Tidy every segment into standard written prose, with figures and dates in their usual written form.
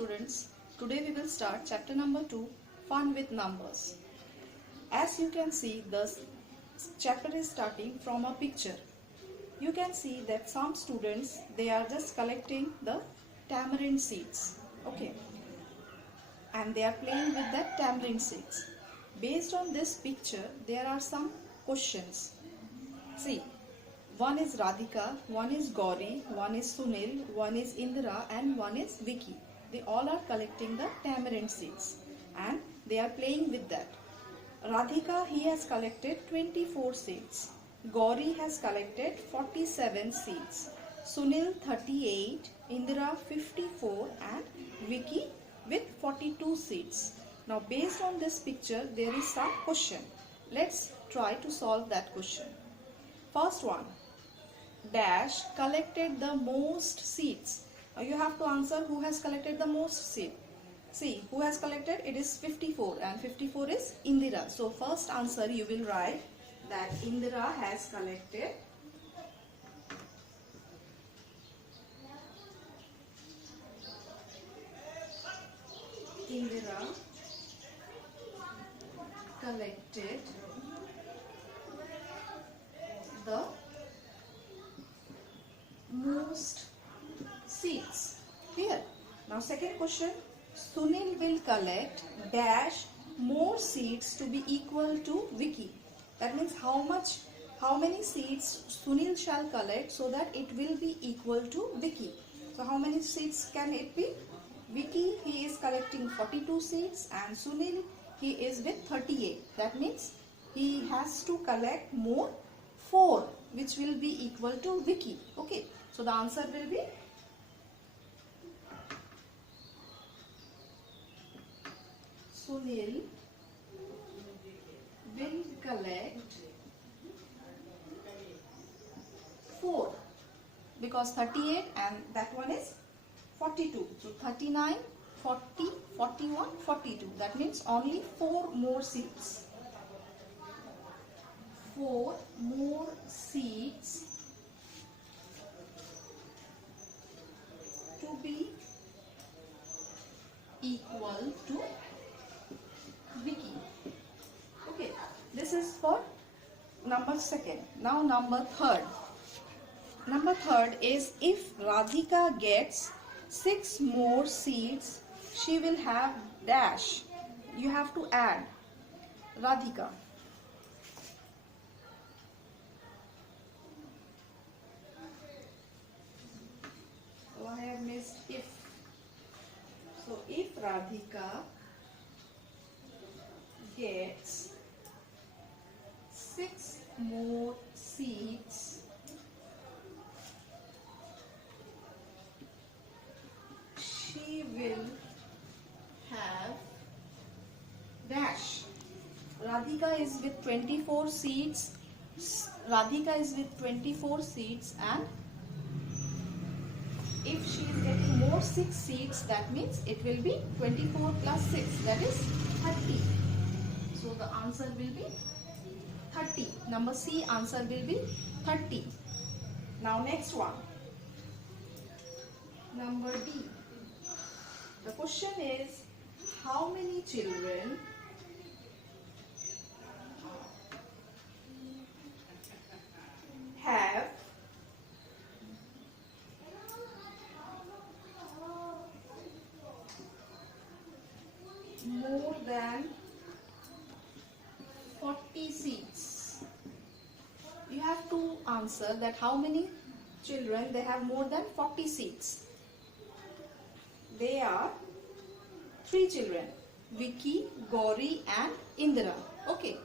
students, today we will start chapter number 2, Fun with Numbers. As you can see, the chapter is starting from a picture. You can see that some students, they are just collecting the tamarind seeds. Okay. And they are playing with that tamarind seeds. Based on this picture, there are some questions. See, one is Radhika, one is Gauri, one is Sunil, one is Indra and one is Vicky. They all are collecting the tamarind seeds and they are playing with that. Radhika, he has collected 24 seeds. Gauri has collected 47 seeds. Sunil 38, Indra 54 and Vicky with 42 seeds. Now based on this picture, there is some question. Let's try to solve that question. First one. Dash collected the most seeds. Now you have to answer who has collected the most seed. See, who has collected? It is 54 and 54 is Indira. So first answer you will write that Indira has collected the most seeds. Here. Now second question. Sunil will collect dash more seeds to be equal to Vicky. That means how many seeds Sunil shall collect so that it will be equal to Vicky. So how many seeds can it be? Vicky, he is collecting 42 seeds and Sunil, he is with 38. That means he has to collect more 4 which will be equal to Vicky. Okay. So the answer will be Sunil will collect 4 because 38 and that one is 42. So 39, 40, 41, 42. That means only 4 more seeds. 4 more seeds to be equal to Vicky. Okay, this is for number second. Now number third. Number third is if Radhika gets 6 more seeds, she will have dash. You have to add Radhika. So I have missed if. So if Radhika gets 6 more seeds, she will have dash. Radhika is with 24 seeds. Radhika is with 24 seeds and if she is getting more 6 seeds, that means it will be 24 plus 6, that is 30. So the answer will be 30. Number C answer will be 30. Now next one. Number D. The question is how many children have more than 40 seeds. You have to answer that how many children they have more than 40 seeds. They are 3 children, Vicky, Gauri and Indra. Okay,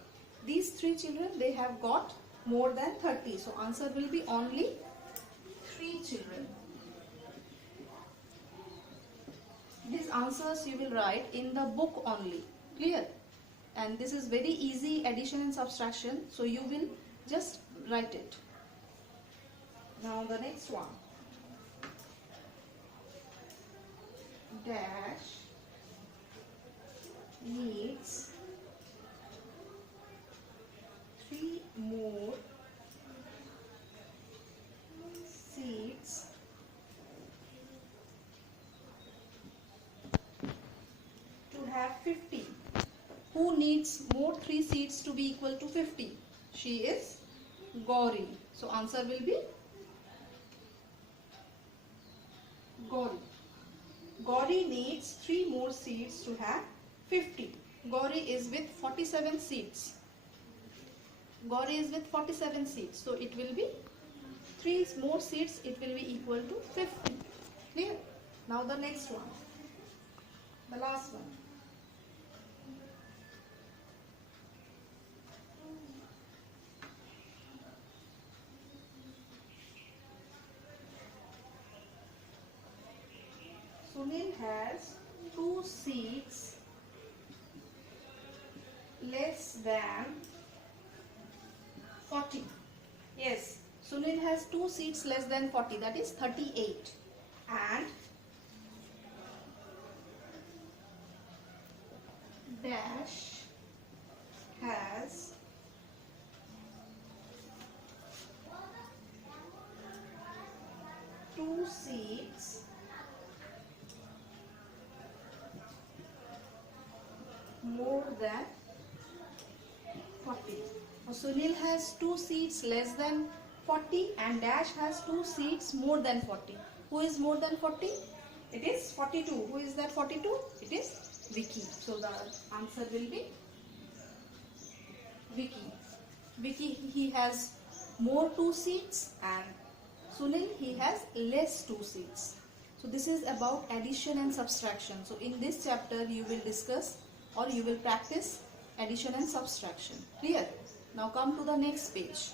these 3 children they have got more than 30. So answer will be only 3 children. These answers you will write in the book only. Clear? And this is very easy addition and subtraction. So you will just write it. Now the next one. Dash needs 3 more seeds Who needs more 3 seeds to be equal to 50? She is Gauri. So answer will be Gauri. Gauri needs 3 more seeds to have 50. Gauri is with 47 seeds. Gauri is with 47 seeds. So it will be 3 more seeds, it will be equal to 50. Clear? Now the next one. The last one. Sunil has 2 seeds less than 40. Yes, Sunil has 2 seeds less than 40, that is 38. And Dash has 2 seeds more than 40. Now, Sunil has 2 seeds less than 40 and Dash has 2 seeds more than 40. Who is more than 40? It is 42. Who is that 42? It is Vicky. So the answer will be Vicky. Vicky, he has more 2 seeds and Sunil, he has less 2 seeds. So this is about addition and subtraction. So in this chapter you will discuss or you will practice addition and subtraction. Clear? Now come to the next page.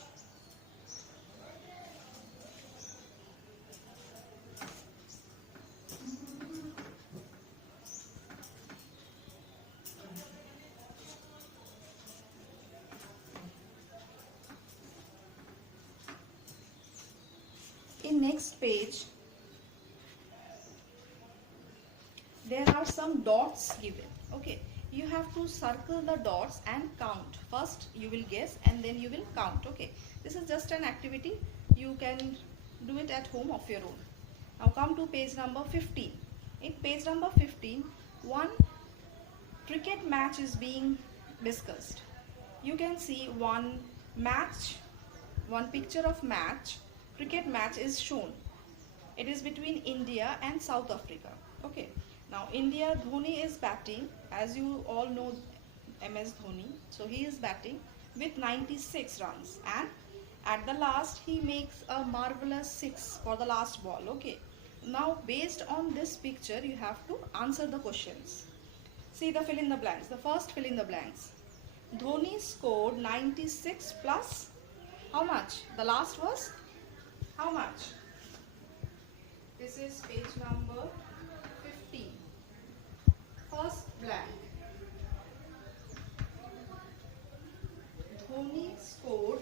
In next page, there are some dots given. Okay, you have to circle the dots and count. First you will guess and then you will count. Okay, this is just an activity. You can do it at home of your own. Now come to page number 15. In page number 15, one cricket match is being discussed. You can see one match, one picture of match. Cricket match is shown. It is between India and South Africa. Okay. Now India, Dhoni is batting. As you all know MS Dhoni. So he is batting with 96 runs. And at the last he makes a marvelous 6 for the last ball. Okay. Now based on this picture you have to answer the questions. See the fill in the blanks. The first fill in the blanks. Dhoni scored 96 plus how much? The last was how much? This is page number 15. First blank. Dhoni scored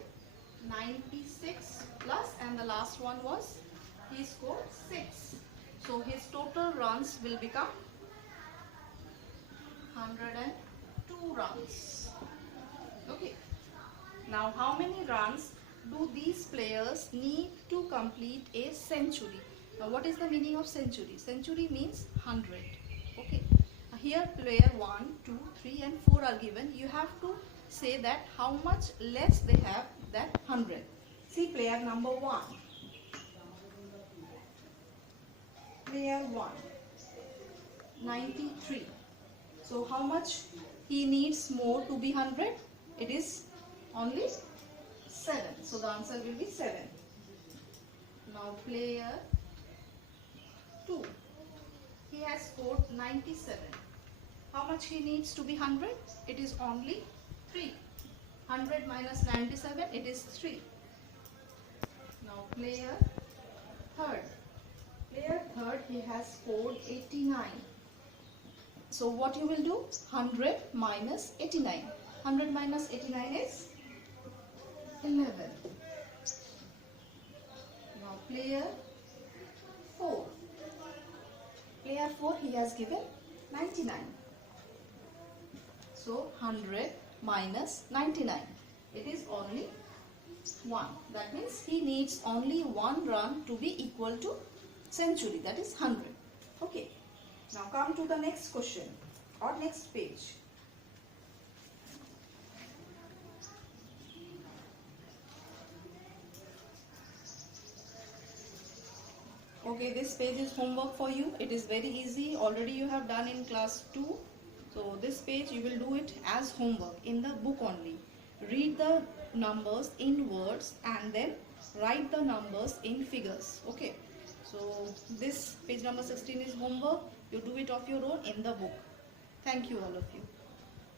96 plus and the last one was he scored 6. So his total runs will become 102 runs. Okay. Now how many runs do these players need to complete a century? Now what is the meaning of century? Century means 100. Okay. Here player 1, 2, 3 and 4 are given. You have to say that how much less they have than 100. See player number 1. Player 1, 93. So how much he needs more to be 100? It is only 7. So the answer will be 7. Now player 2. He has scored 97. How much he needs to be 100? It is only 3. 100 minus 97, it is 3. Now player 3rd. Player 3rd, he has scored 89. So what you will do? 100 minus 89. 100 minus 89 is 11. Now player 4. Player 4, he has given 99. So 100 minus 99. It is only 1. That means he needs only 1 run to be equal to century. That is 100. Okay. Now come to the next question or next page. Okay, this page is homework for you. It is very easy. Already you have done in class 2. So this page you will do it as homework in the book only. Read the numbers in words and then write the numbers in figures. Okay. So this page number 16 is homework. You do it of your own in the book. Thank you all of you.